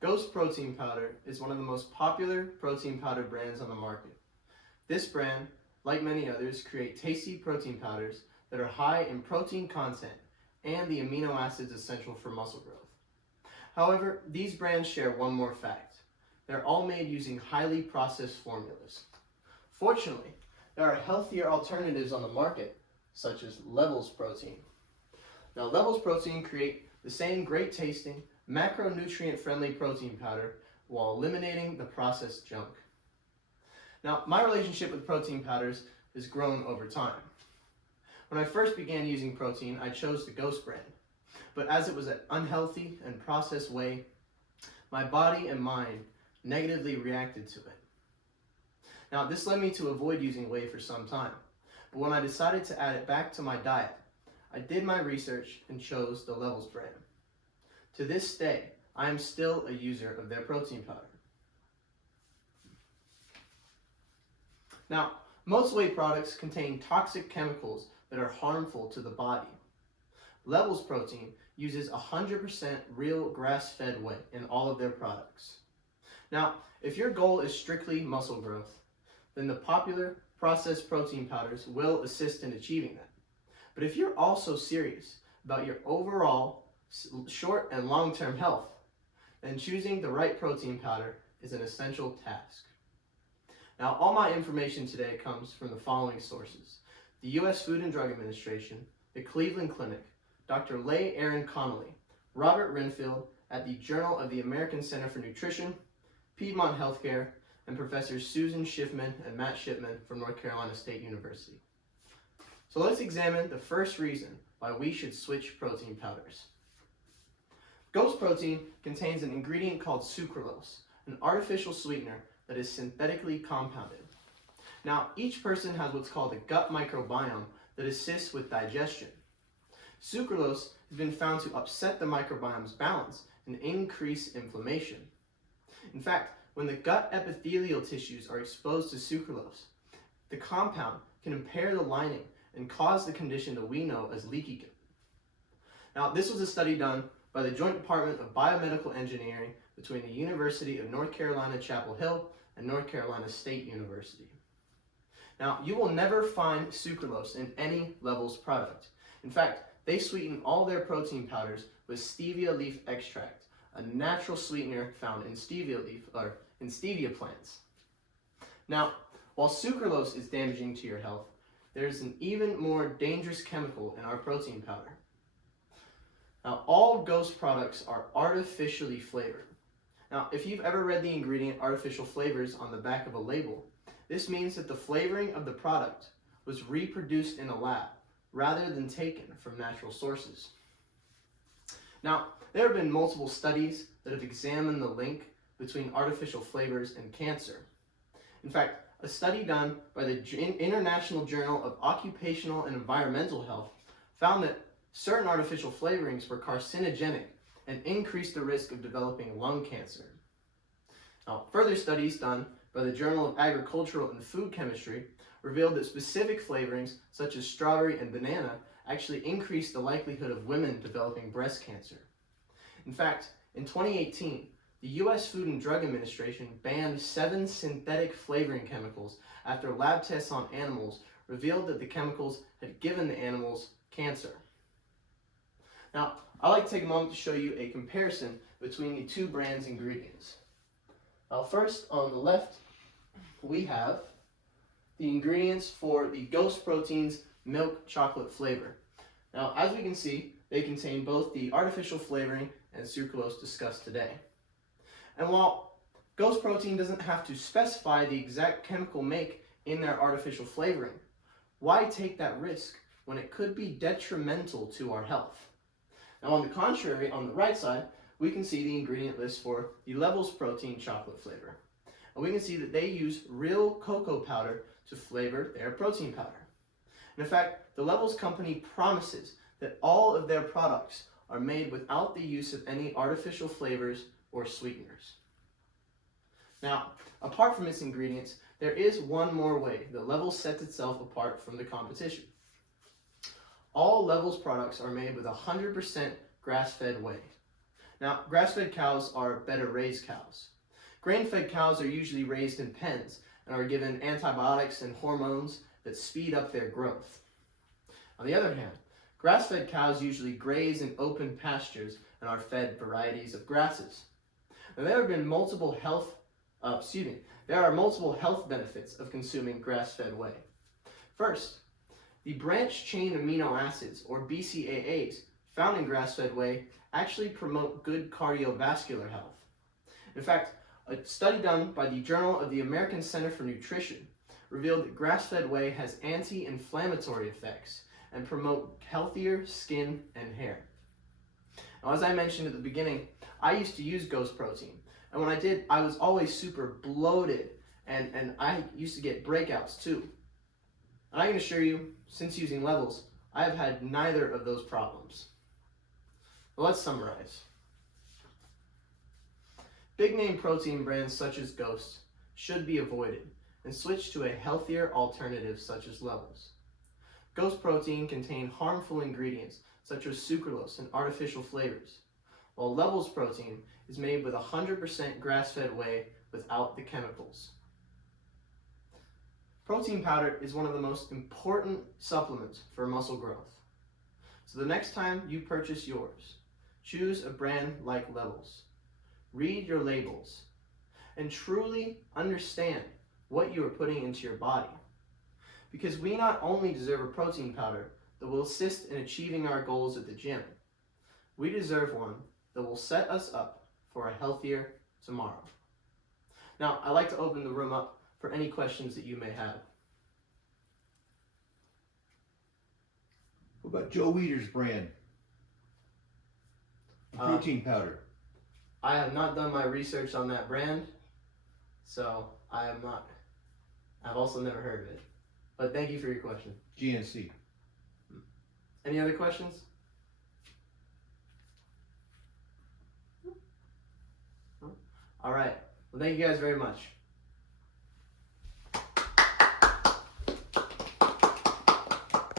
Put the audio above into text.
Ghost Protein Powder is one of the most popular protein powder brands on the market. This brand, like many others, create tasty protein powders that are high in protein content and the amino acids essential for muscle growth. However, these brands share one more fact. They're all made using highly processed formulas. Fortunately, there are healthier alternatives on the market, such as Levels Protein. Now, Levels Protein create the same great tasting, macronutrient-friendly protein powder while eliminating the processed junk. Now, my relationship with protein powders has grown over time. When I first began using protein, I chose the Ghost brand, but as it was an unhealthy and processed whey, my body and mind negatively reacted to it. Now, this led me to avoid using whey for some time, but when I decided to add it back to my diet, I did my research and chose the Levels brand. To this day, I am still a user of their protein powder. Now, most whey products contain toxic chemicals that are harmful to the body. Levels Protein uses 100% real grass-fed whey in all of their products. Now, if your goal is strictly muscle growth, then the popular processed protein powders will assist in achieving that. But if you're also serious about your overall short and long-term health, then choosing the right protein powder is an essential task. Now, all my information today comes from the following sources: the U.S. Food and Drug Administration, the Cleveland Clinic, Dr. Leigh Aaron Connolly, Robert Renfield at the Journal of the American Center for Nutrition, Piedmont Healthcare, and Professors Susan Schiffman and Matt Shipman from North Carolina State University. So let's examine the first reason why we should switch protein powders. Ghost Protein contains an ingredient called sucralose, an artificial sweetener that is synthetically compounded. Now, each person has what's called a gut microbiome that assists with digestion. Sucralose has been found to upset the microbiome's balance and increase inflammation. In fact, when the gut epithelial tissues are exposed to sucralose, the compound can impair the lining and cause the condition that we know as leaky gut. Now, this was a study done by the Joint Department of Biomedical Engineering between the University of North Carolina, Chapel Hill, and North Carolina State University. Now, you will never find sucralose in any Levels product. In fact, they sweeten all their protein powders with stevia leaf extract, a natural sweetener found in stevia plants. Now, while sucralose is damaging to your health, there's an even more dangerous chemical in our protein powder. Now, all Ghost products are artificially flavored. Now, if you've ever read the ingredient artificial flavors on the back of a label, this means that the flavoring of the product was reproduced in a lab rather than taken from natural sources. Now, there have been multiple studies that have examined the link between artificial flavors and cancer. In fact, a study done by the International Journal of Occupational and Environmental Health found that certain artificial flavorings were carcinogenic and increased the risk of developing lung cancer. Now, further studies done by the Journal of Agricultural and Food Chemistry revealed that specific flavorings such as strawberry and banana actually increase the likelihood of women developing breast cancer. In fact, in 2018, the U.S. Food and Drug Administration banned 7 synthetic flavoring chemicals after lab tests on animals revealed that the chemicals had given the animals cancer. Now, I'd like to take a moment to show you a comparison between the two brands' ingredients. Now, first, on the left, we have the ingredients for the Ghost Protein's milk chocolate flavor. Now, as we can see, they contain both the artificial flavoring and sucralose discussed today. And while Ghost Protein doesn't have to specify the exact chemical make in their artificial flavoring, why take that risk when it could be detrimental to our health? Now, on the contrary, on the right side, we can see the ingredient list for the Levels Protein chocolate flavor. And we can see that they use real cocoa powder to flavor their protein powder. And in fact, the Levels company promises that all of their products are made without the use of any artificial flavors or sweeteners. Now, apart from its ingredients, there is one more way that Levels sets itself apart from the competition. All Levels products are made with 100% grass-fed whey. Now, grass-fed cows are better raised cows. Grain-fed cows are usually raised in pens and are given antibiotics and hormones that speed up their growth. On the other hand, grass-fed cows usually graze in open pastures and are fed varieties of grasses. Now, there are multiple health benefits of consuming grass-fed whey. First, the branched-chain amino acids, or BCAAs, found in grass-fed whey actually promote good cardiovascular health. In fact, a study done by the Journal of the American Center for Nutrition revealed that grass-fed whey has anti-inflammatory effects and promote healthier skin and hair. Now, as I mentioned at the beginning, I used to use ghost protein, and when I did, I was always super bloated, and I used to get breakouts too. And I can assure you, since using Levels, I have had neither of those problems. Well, let's summarize. Big name protein brands such as Ghost should be avoided and switch to a healthier alternative such as Levels. Ghost protein contain harmful ingredients such as sucralose and artificial flavors, while Levels protein is made with 100% grass-fed whey without the chemicals. Protein powder is one of the most important supplements for muscle growth. So the next time you purchase yours, choose a brand like Levels. Read your labels and truly understand what you are putting into your body. Because we not only deserve a protein powder that will assist in achieving our goals at the gym, we deserve one that will set us up for a healthier tomorrow. Now, I'd like to open the room up for any questions that you may have. What about Joe Weider's brand? Protein powder. I have not done my research on that brand, so I've also never heard of it. But thank you for your question. GNC. Any other questions? All right. Well, thank you guys very much.